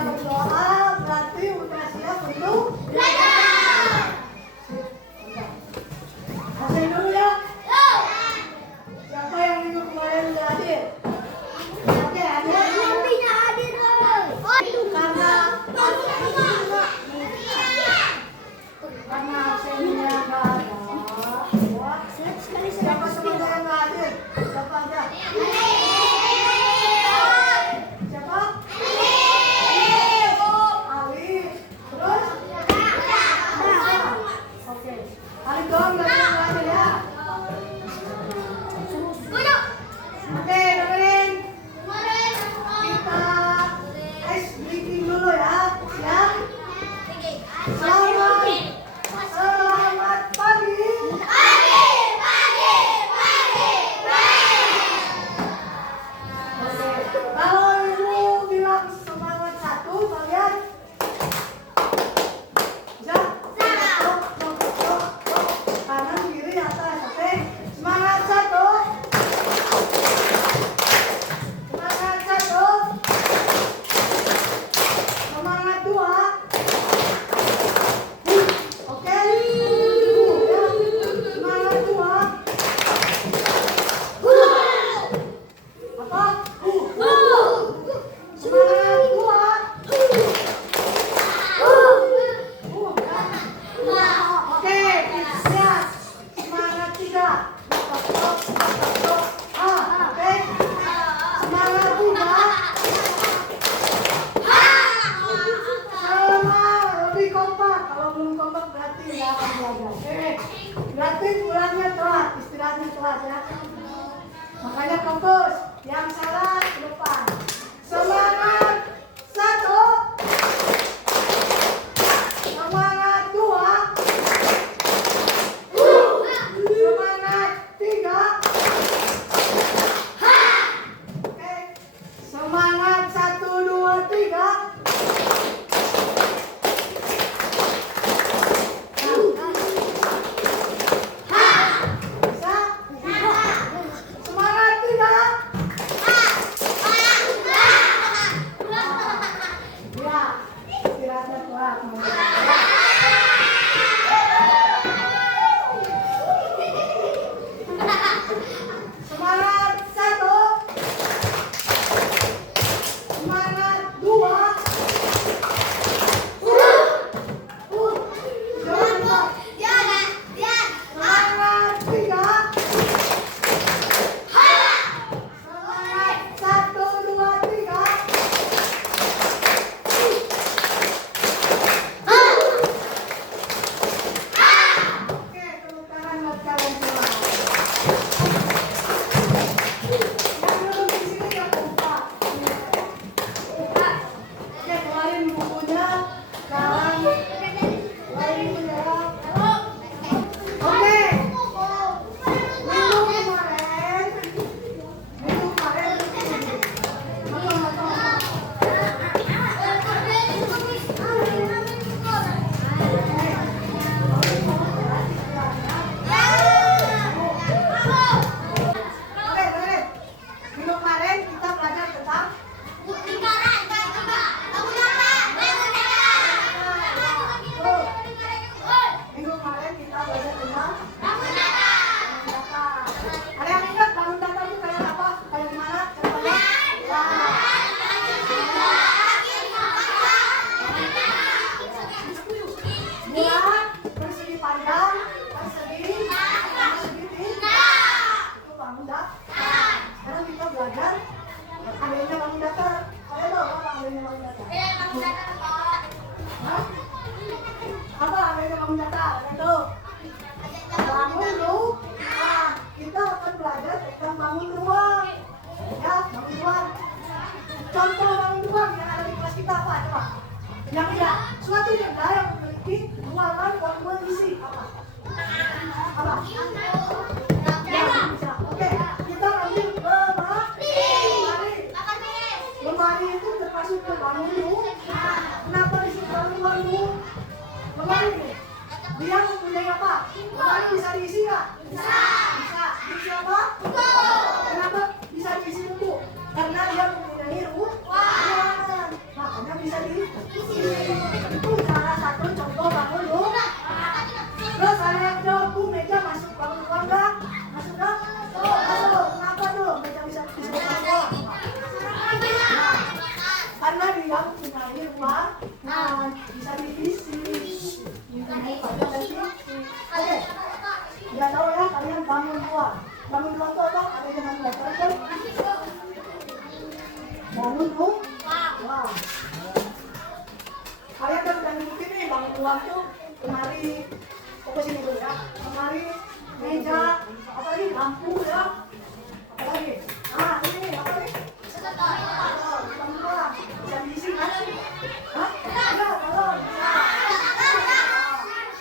berdoa berarti udah siap untuk belajar. Kasih dulu ya. Siapa yang minggu kemarin udah hadir? Oke, hadir. Karena absennya nggak ada. Siapa sebenarnya yang nggak hadir? Siapa aja? Siapa? Ali. Terus? Oke. Ali doang nggak hadir ya. Oke, dengerin. Kita ice breaking dulu ya. Siap? Selamat pagi. Kalau ibu bilang semangat satu, kalian kanan kiri atas, oke? Semangat satu. Semangat satu. Semangat dua. Oke? Semangat dua. Apa? Semangat dua. Oke, siap. Semangat tiga. Oke. Semangat tiga. Lebih kompak. Kalau belum kompak berarti nggak akan belajar. Oke. Berarti pulangnya telat, istirahatnya telat ya. Makanya fokus. Yang salah ke depan. Semangat satu. Semangat dua. Semangat tiga. Oke. Semangat satu, dua, tiga. Bisa? Semangat tiga. Ya, istirahatnya telat. Semangat satu. Semangat dua. Semangat tiga. Semangat satu, dua, tiga. Oke, tepuk tangan buat kalian semua. Yang belum di sini ya kompak. Oke, keluarin bukunya. Sekarang keluarin bukunya. Oke. Minggu kemarin minggu kemarin kita belajar tentang minggu kemarin kita belajar tentang bangun data. Ada yang ingat bangun data itu kayak apa? Kayak gimana? Contohnya? Bulat, persegi panjang, persegi itu bangun data. Sekarang kita belajar adanya bangun data. Kalian tahu apa adanya bangun data? Hah? Apa adanya bangun data? Kalian tahu? Bangun rumah. Kita akan belajar tentang bangun ruang. Ya, bangun ruang. Contoh bangun ruang yang ada di kelas kita apa? Coba. Yang tidak, suatu benda yang memiliki ruangan volume isi apa? Apa? Ya, bisa. Oke, kita ambil lemari. Lemari itu termasuk ke bangun rumah. Kenapa disebut bangun rumah? Lemari dia mempunyai apa? Lemari bisa diisi nggak? Bisa. Diisi apa? Kenapa bisa diisi buku? Karena dia mempunyai ruangan. Makanya bisa di sisi. Itu salah satu contoh bangun rumah. Terus ada yang jawab, Bu, meja masuk bangun rumah nggak? Masuk nggak? Masuk. Kenapa tuh meja bisa masuk? Karena dia punya rumah, nah bisa divisi. Oke, ya tahu ya kalian bangun dua. Bangun dua itu apa? Ada dengan belajar kan? Bangun tuh, wah. Kalian kan udah ngikutin nih bangun dua tuh kemari, fokus ini dulu ya. Kemari, meja, apa lagi? Lampu ya. Apa lagi? Ah ini apa lagi? Bangun dua, bisa diisi kan? Hah? Enggak, belum.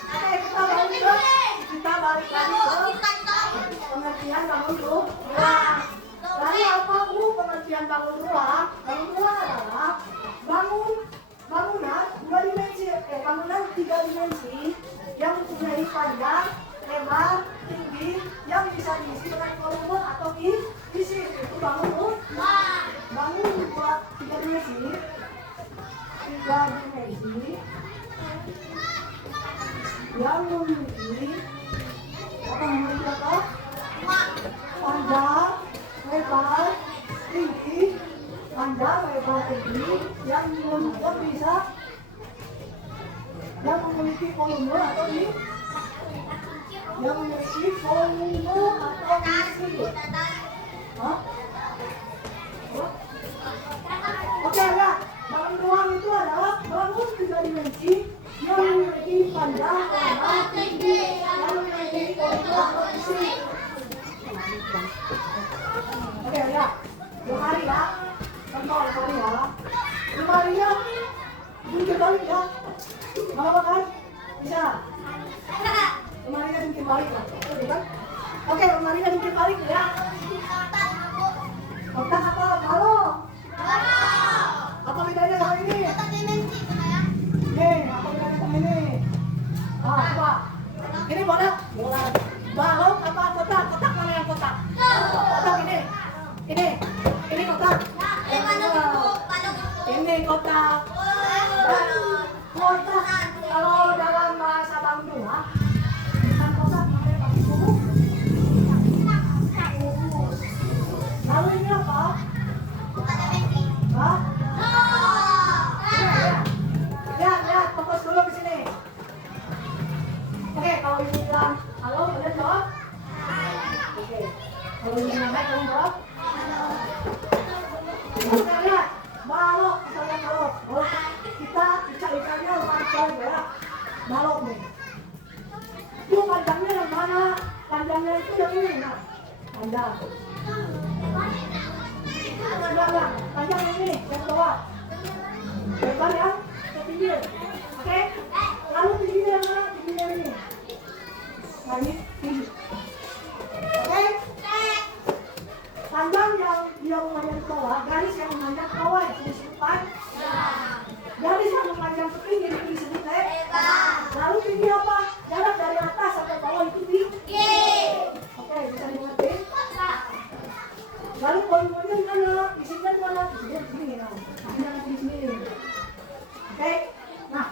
Oke, kita balik ke, kita balik lagi ke pengertian bangun rumah. Lalu apa Bu pengertian bangun rumah? Bangun rumah adalah bangunan dua dimensi, bangunan tiga dimensi yang mempunyai panjang, lebar, tinggi, yang bisa diisi dengan volume atau isi. Itu bangun rumah. Bangun dua tiga dimensi yang memiliki apa memiliki apa? Panjang, lebar, tinggi, panjang, lebar, tinggi, yang bisa yang memiliki volume atau yang memiliki volume atau isi. Hah? Oke ya, bangun ruang itu adalah bangun tiga dimensi yang memiliki panjang, lebar, tinggi, yang memiliki volume atau isi. Oke ya, lemari ya, contoh lemari ya, lemarinya jungkir balik ya, nggak apa kan? Bisa, lemarinya jungkir balik lah, oke kan? Oke, lemarinya jungkir balik ya. Kotak apa? Balok. Apa bedanya sama ini? Nih, apa bedanya sama ini? Ah, apa? Ini bola. Balok apa kotak? Kotak mana yang kotak? Kotak ini. Ini kotak. Ini kotak. Kotak. Kalau dalam bahasa Bang Dua, bukan kotak namanya pakai buku. Lalu ini apa? Hah? Lihat, fokus dulu di sini. Oke, kalau ini bilang halo, kalian jawab? Oke. Kalau ini bilang hai, kalian jawab? Oke, lihat. Balok, kita lihat balok. Kita cari-carinya macam ya. Balok nih. Itu panjangnya yang mana? Panjangnya itu yang ini. Nah, panjang. Panjang ini, yang bawah. Lebar yang ke pinggir. Oke? Lalu tingginya yang mana? Tingginya ini. Nah ini tinggi. Oke? Panjang yang dia memanjang ke bawah, garis yang memanjang ke bawah itu disebut panjang. Garis yang memanjang ke pinggir itu disebut lebar. Lalu tinggi apa? Jarak dari atas sampai bawah itu tinggi. Oke, bisa dimengerti? Lalu volumenya di mana? Isinya di mana? Isinya di sini. Nah, isinya di sini. Oke. Nah,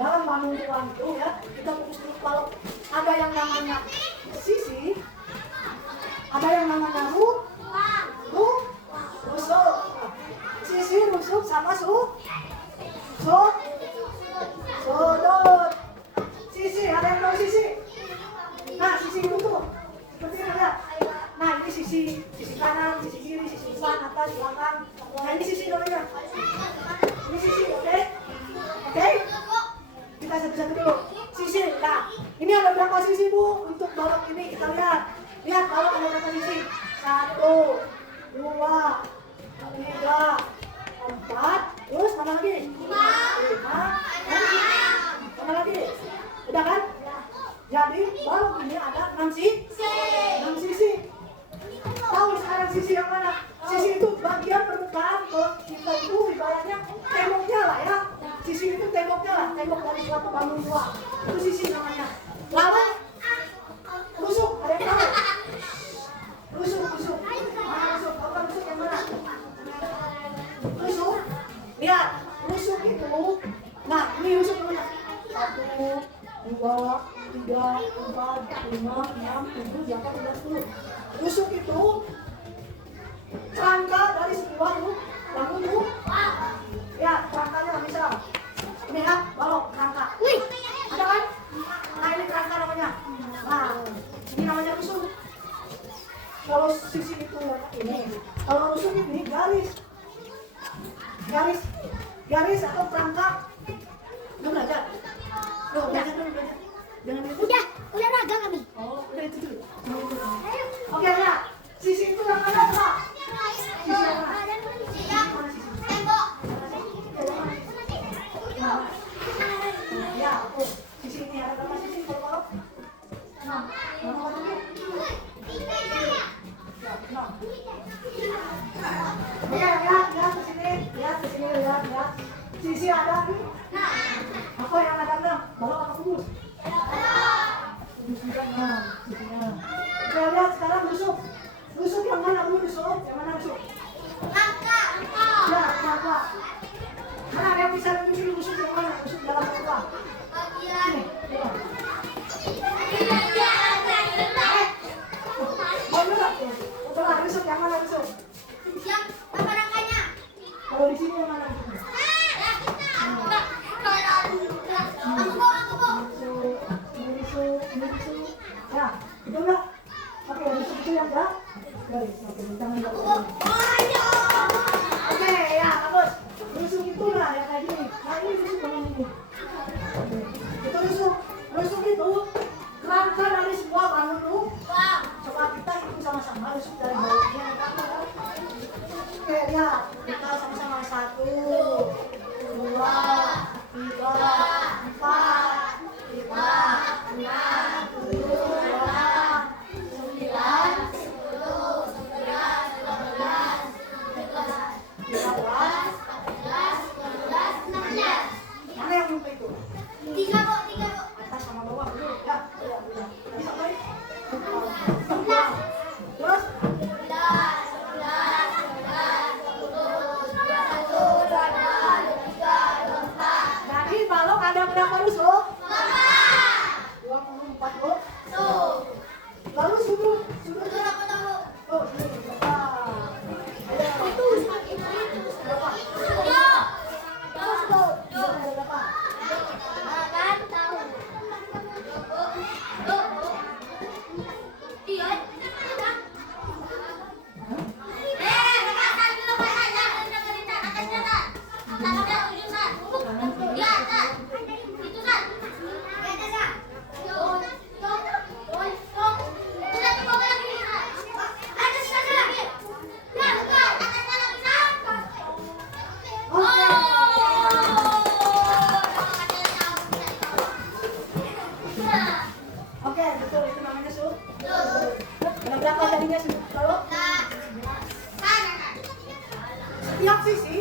dalam bangun ruang itu ya, kita fokus dulu kalau ada yang namanya sisi, ada yang namanya rusuk. Sisi, rusuk sama sudut. Sisi, ada yang tahu sisi? Nah, sisi itu tuh seperti ini ya. Nah, ini sisi kanan, sisi kiri, sisi depan, atas, belakang. Nah, ini sisi namanya. Ini sisi, oke? Oke? Kita satu-satu dulu. Sisi. Nah, ini ada berapa sisi, Bu? Untuk balok ini kita lihat. Lihat balok ada berapa sisi? 1, 2, 3, 4. Terus mana lagi? 5. Mana lagi? Udah kan? Jadi balok ini ada 6 sisi. Tahu sekarang sisi yang mana? Sisi itu bagian permukaan. Kalau kita itu ibaratnya temboknya lah ya. Sisi itu temboknya lah. Tembok dari suatu bangun tua. Itu sisi namanya. Lalu rusuk. Ada yang tahu? Rusuk. Mana rusuk? Tahu kan rusuk yang mana? Rusuk. Lihat. Rusuk itu satu. Nah, ini rusuk namanya. 1, 2, 3, 4, 5, 6, 7, 8, 9, 10. Rusuk itu kerangka dari sebuah bangun tuh. Ya, kerangkanya misal. Ini ya, balok kerangka. Ada kan? Nah, ini kerangka namanya. Nah, ini namanya rusuk. Kalau sisi itu ini, kalau rusuk ini garis atau perangkap. Lu belajar? Loh, belajar dulu, belajar. Jangan itu. Udah raga kami. Oh, udah itu dulu. Oke, ya. Sisi itu yang mana, Pak? Sisi yang mana? Tembok. Ya, oh, sisi ini ada berapa sisi kalau? 6. Mana lagi? Ya, 6. Oke, lihat ke sini, lihat. Sisi ada nih. Apa yang ada 6? Balok atau kubus? Kubus juga 6 sisinya. Oke, lihat sekarang rusuk. Rusuk yang mana dulu rusuk? Yang mana rusuk? Ya, kenapa? Mana yang bisa lebih rusuk yang mana? Rusuk dalam apa? Sini, coba. Mau juga? Coba rusuk yang mana rusuk? Kalau di sini yang mana rusuknya? Rusuk. Ya, itu enggak? Oke, rusuk itu yang enggak? Garis, oke, jangan lupa. Oke, ya, bagus. Rusuk itu lah yang kayak gini. Nah, ini rusuk yang ini. Oke. Itu rusuk. Rusuk itu kerangka dari sebuah bangun rumah. Coba kita hitung sama-sama rusuk dari bawahnya. Oke, lihat. Kita sama-sama 1, 2, 3, 4, 5, 6, 7, 8, 9, 10, 11, 12, 13, 14, 15. Mana yang lupa itu? 3 kok. Atas sama bawah dulu. Ya, udah. Bisa baik. Terus? 11. Jadi balok ada berapa rusuk? 24 bu. Lalu sudut. Oh, ini berapa? Ada berapa? Oke, betul itu namanya sudut. Ada berapa jadinya sudut balok? Setiap sisi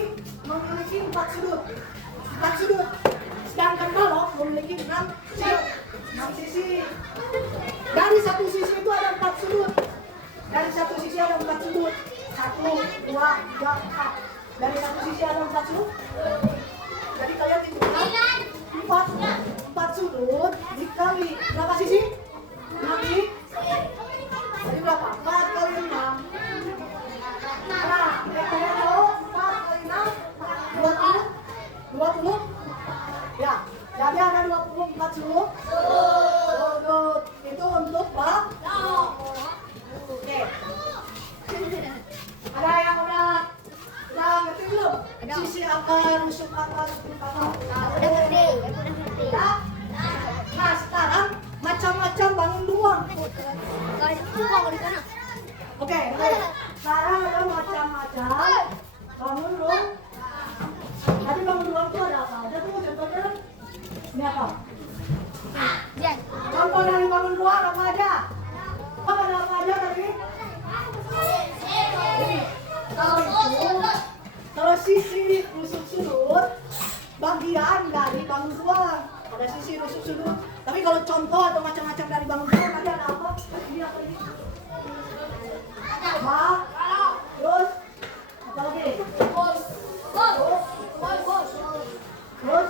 memiliki 4 sudut. 4 sudut. Sedangkan balok memiliki 6 sudut. 6 sisi. Dari satu sisi itu ada 4 sudut. Dari satu sisi ada 4 sudut. 1, 2, 3, 4. Dari satu sisi ada 4 sudut. Jadi kalian hitungkan 4 sudut dikali berapa sisi? 6 sisi. Jadi berapa? 4 kali 6. Nah, kalian tahu 4 kali 6 20. Ya, jadi ada 24 sudut. Itu untuk balok. Oke. Ada yang udah ngerti belum? Sisi akar, rusuk akar, Udah ngerti. ya. Nah, sekarang macam-macam bangun ruang. Oke. Sekarang ada macam-macam bangun ruang. Tadi bangun ruang itu ada apa? Ada tuh contohnya. Ini apa? Contoh dari bangun ruang apa aja? Ada apa aja tadi? Kalau sisi rusuk sudut bagian dari bangun ruang, ada sisi rusuk sudut. Tapi kalau contoh atau macam-macam dari bangun ruang tadi ada apa? Ini apa ini? Terus apa lagi? Terus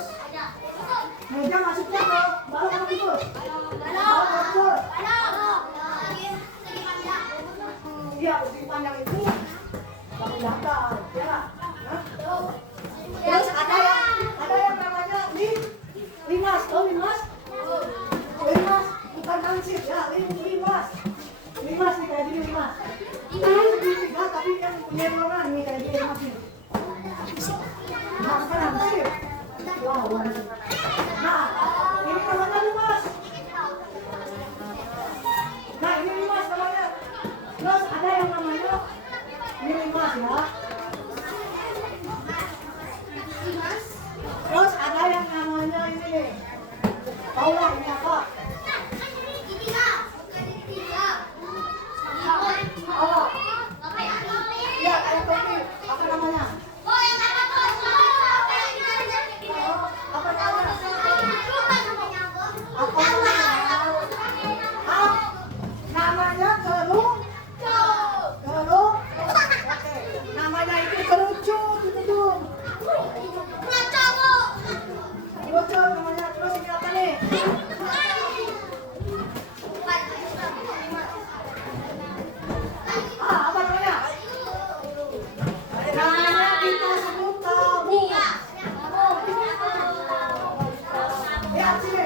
Lihat sini.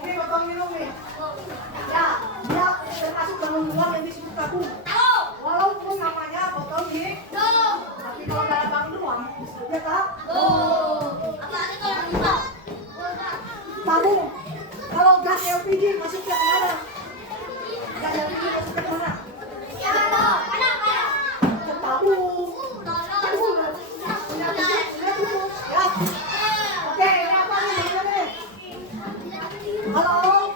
Ini botol minum nih. Ya, dia termasuk bangun ruang yang disebut tabung. Walaupun namanya botol minum, tapi kalau dalam bangun ruang disebutnya tabung. Kalau gas LPG masuknya ke mana? Gas LPG masuknya ke mana? Ke tabung. Ya. Oke, ini apa nih? Halo.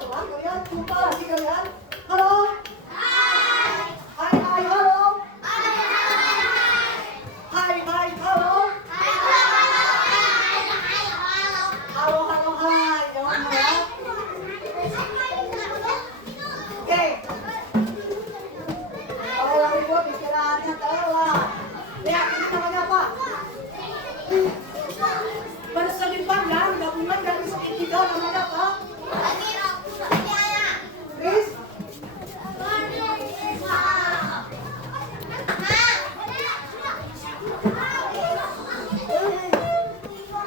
Tuhan, kalian jumpa lagi kalian. Halo. Hai, halo. Hai, halo. Halo, hai. Jangan ya. Oke. Kalau yang ribut istirahatnya telah. Lihat, ini namanya apa? Perselipan dan gabungan dari segitiga namanya apa? Chris?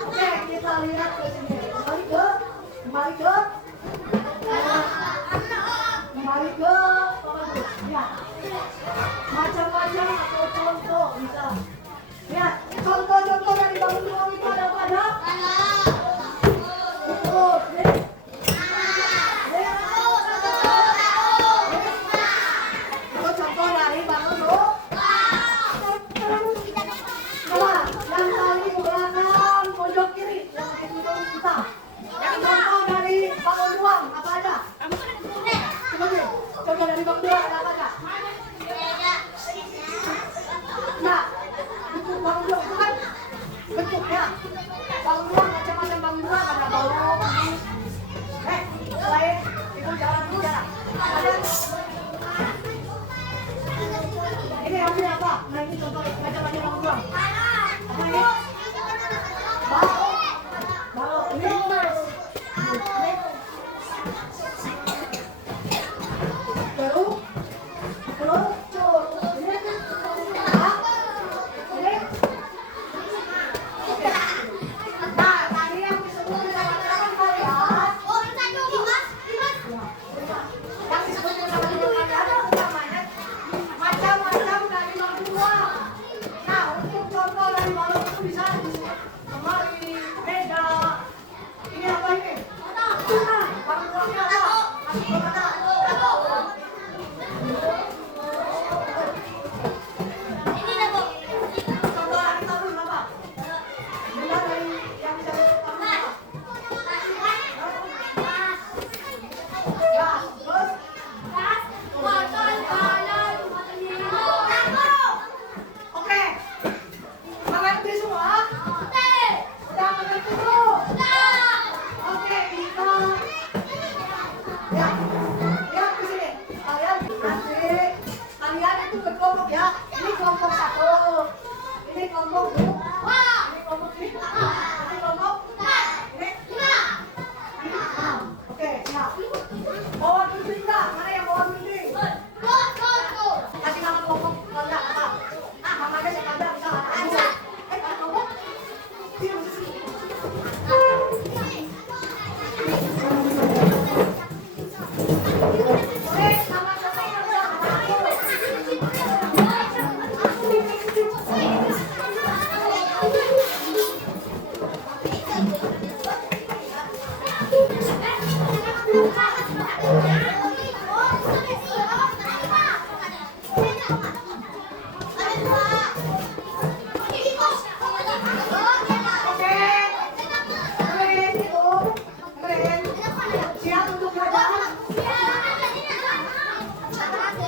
Oke, kita lihat ke sini. Kembali ke ya. Macam-macam atau contoh bisa. Lihat, contoh-contoh dari bangun ruang itu ada apa? Oh, itu contoh dari bangun ruang. Coba, yang paling belakang pojok kiri, yang itu kita. Yang contoh dari bangun ruang apa aja? Coba deh, contoh dari bangun ruang apa aja? Nah, bentuk bangun ruang itu kan bentuknya. Bangun ruang macam-macam bangun ruang ada balok. Selain itu jalan bicara. Ini ambil apa? Nah ini contoh macam-macam bangun ruang. Apa ini? Balok. Balok ini. Kerucut. Ini. Ini. Oke. Nah, tadi yang disebut bersama-sama kalian. Yang disebut bersama-sama kalian namanya macam-macam dari bangun ruang. Nah, untuk contoh dari balok itu bisa disebut lemari, meja. Ini apa ini? Bangun ruangnya apa? Masuk ke mana? Contoh dari tabung apa? Benda dari yang bisa disebut tabung apa? Gas, terus? Oke. Mengerti semua? Udah mengerti belum? Oke, kita ya, lihat ke sini. Kalian itu berkelompok ya. Ini kelompok satu. Ini kelompok dua. Ini kelompok tiga. Ini kelompok ini. Oke, siap. Bawa gunting enggak? Mana yang bawa gunting? Kasih nama kelompok enggak apa? Namanya saya ada bisa ada. Ada kelompok? Sini, sini. Oke, sama siap untuk belajar.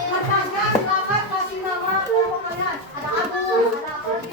Kertasnya silakan kasih nama kelompok kalian. Ada Agus, ada Odi.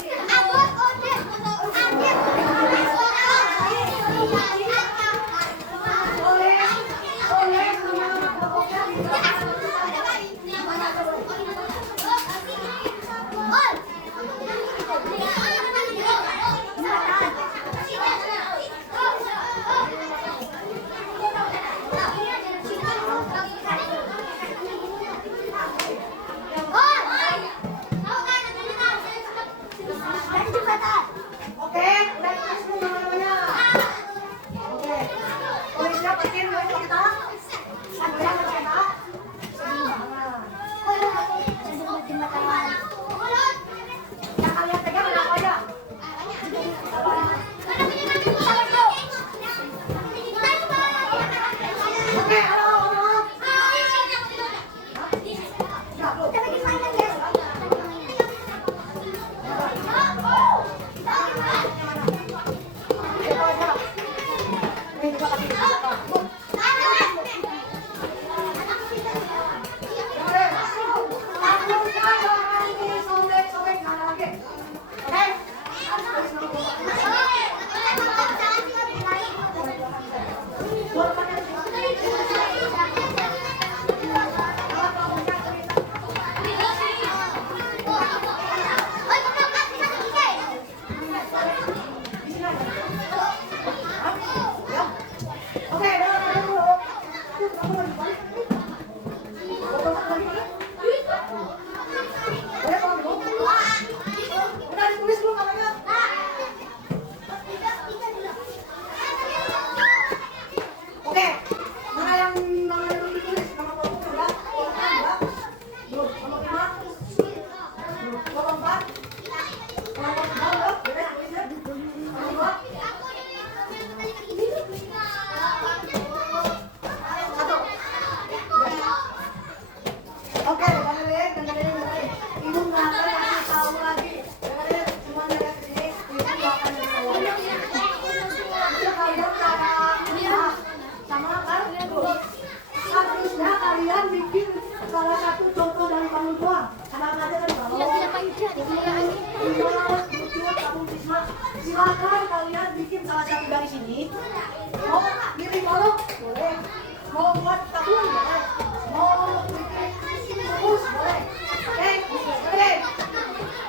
mau buat tabung boleh, mau bikin bungkus boleh. Oke, oke.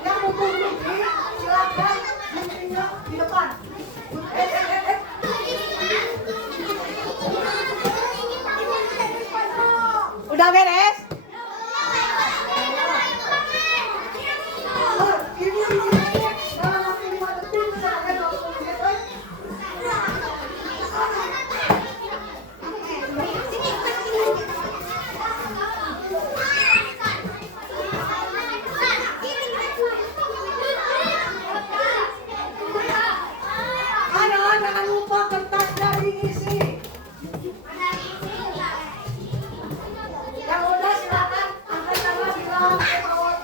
Yang mau bikin silakan bikinnya di depan. Udah beres? Ayo, jangan lupa kertasnya diisi. Yang udah silakan angkat tangan bilang ke bawah.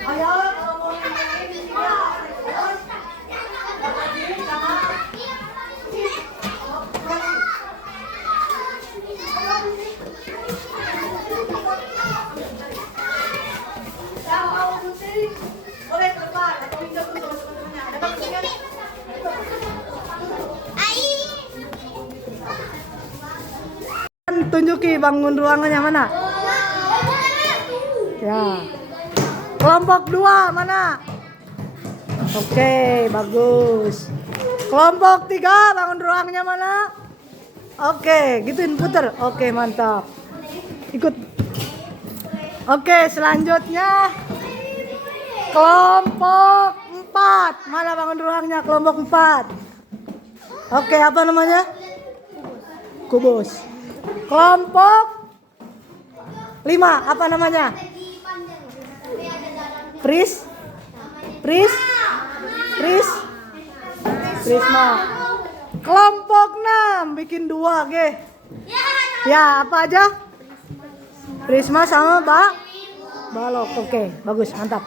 Ayo, kalau mau main di sini ya. Terus, ini sama. Yang mau putih, boleh ke depan atau pindah ke teman-temannya. Ada bagian. Tunjuki bangun ruangannya mana? Ya. Kelompok 2 mana? Oke, bagus. Kelompok 3 bangun ruangnya mana? Oke, gituin puter. Oke, mantap. Ikut. Oke, selanjutnya kelompok 4. Mana bangun ruangnya kelompok 4? Oke, apa namanya? Kubus. Kelompok 5, apa namanya? Pris? Prisma. Kelompok 6 bikin 2, ge. Ya, apa aja? Prisma sama balok. Oke, bagus, mantap.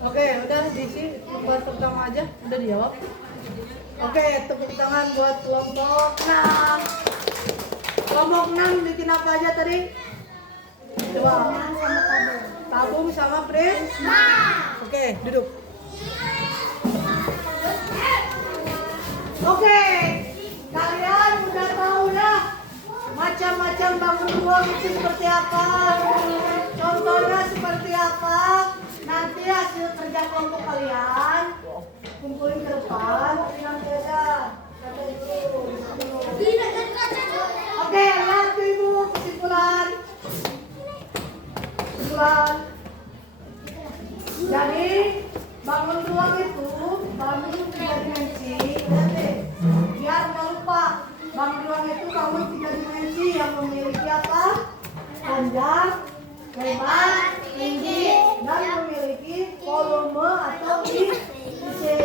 Oke, udah diisi buat pertama aja, udah dijawab. Oke, tepuk tangan buat kelompok 6. Kelompok 6 bikin apa aja tadi? Coba. Tabung sama prisma. Oke, duduk. Oke, kalian udah tahu ya macam-macam bangun ruang itu seperti apa, contohnya seperti apa. Nanti hasil kerja kelompok kalian kumpulin ke depan, nanti aja. Oke, lihat ibu kesimpulan. Jadi bangun ruang itu bangun 3 dimensi. Biar nggak lupa, bangun ruang itu bangun 3 dimensi yang memiliki apa? Panjang, lebar, tinggi, dan memiliki volume atau isi.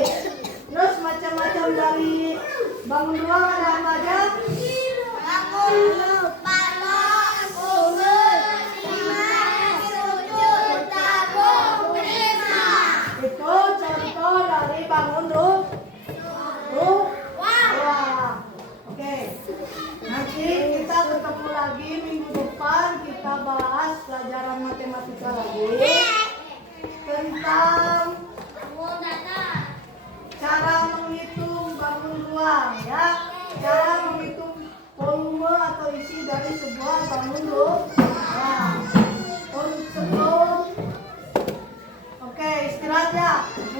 Terus macam-macam dari bangun ruang ada apa aja? Bangun, balok, kubus, timah, sujud, tabung, prisma. Itu contoh dari bangun ruang. Oke. Nanti kita ketemu lagi minggu depan, kita bahas pelajaran matematika lagi tentang cara menghitung bangun Iya.